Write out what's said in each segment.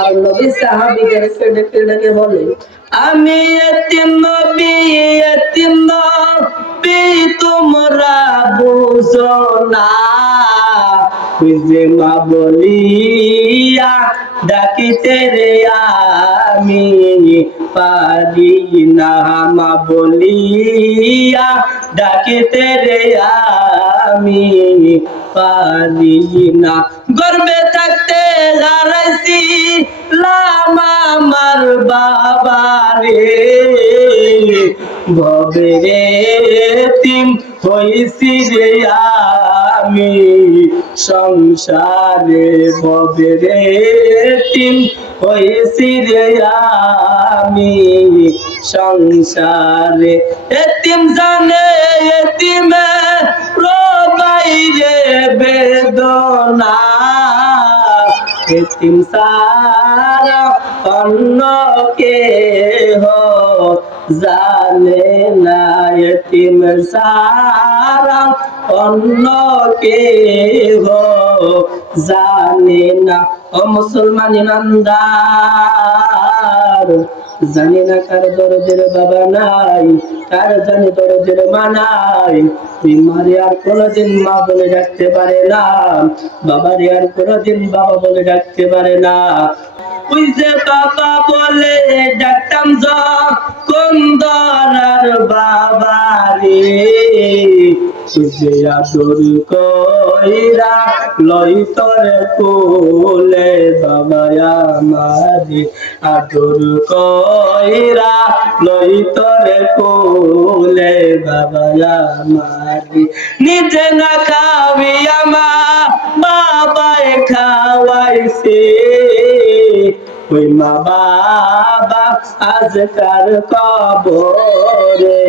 আমার নবী সাহাবীদেরকে ডেকে ডেকে বলে, আমি এতিম নবী, এতিম নবী তোমরা বুঝো না, ওই যে মা বলিয়া ডাকিতে রে আমি পারি না, মা বলিয়া ডাকিতে রে আমি পারি না। গর্বে থাকতে হারাইছি লাম আমার বাবারে, ভবে এতিম হইছি রে আমি সংসারে, ভবে এতিম হইছি রে আমি সংসারে। এতিম জানে এতিমে বাইরে বেদনা, এতিম সারা অন্য কেহ জানে না, এতিম সারা অন্য কেহ জানে না। ও মুসলমান ইমানদার, জানি না কার দরদের বাবা নাই, কার জানি দরদের মা নাই। মারে আর কোনদিন মা বলে ডাকতে পারে না, বাবারে আর কোনদিন বাবা বলে ডাকতে পারে না। ওই যে বাবা বলে ডাকতাম যখন দরার বাবারে, ওই যে আদর কইরা লই তোর কোলে বাবা আমারে, আদর কইরা লই তোর কোলে বাবা আমারে। নিজে না খাওয়াইয়া মা বাবায় খাওয়াইছে, ওই মা বাবা আজকার কবরে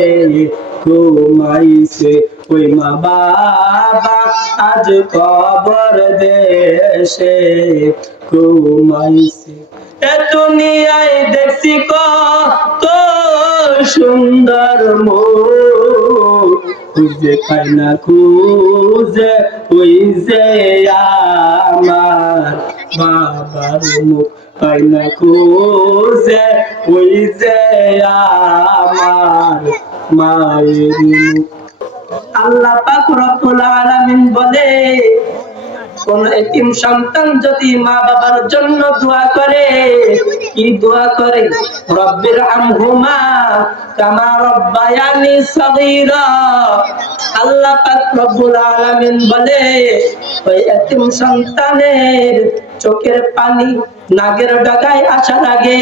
ঘুমাইছে, ওই মা বাবা আজ কবর দেশে ঘুমাইছে। এ দুনিয়ায় দেখছি কত সুন্দর মুখ, খুঁজে পাই না খুঁজে ওই যে আমার বাবার মুখ, পাই না খুঁজে ওই যে আমার মায়ের মুখ। আল্লাহ পাক রব্বুল আলামিন বলে, কোন এতিম সন্তান যদি মা বাবার জন্য দোয়া করে, কি দোয়া করে? রব্বির আমহুমা কামা রব্বায়ানি সগীরা। আল্লাহ পাক রব্বুল আলামিন বলে, ওই এতিম সন্তানের চোখের পানি নাগের ডগায় আসার আগে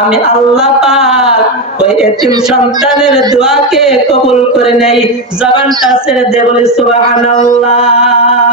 আমি আল্লাহ পাক ওই এতিম সন্তানের দোয়াকে কবুল করে নেই। জবানটা ছেড়ে দে, বলি সুবহানাল্লাহ।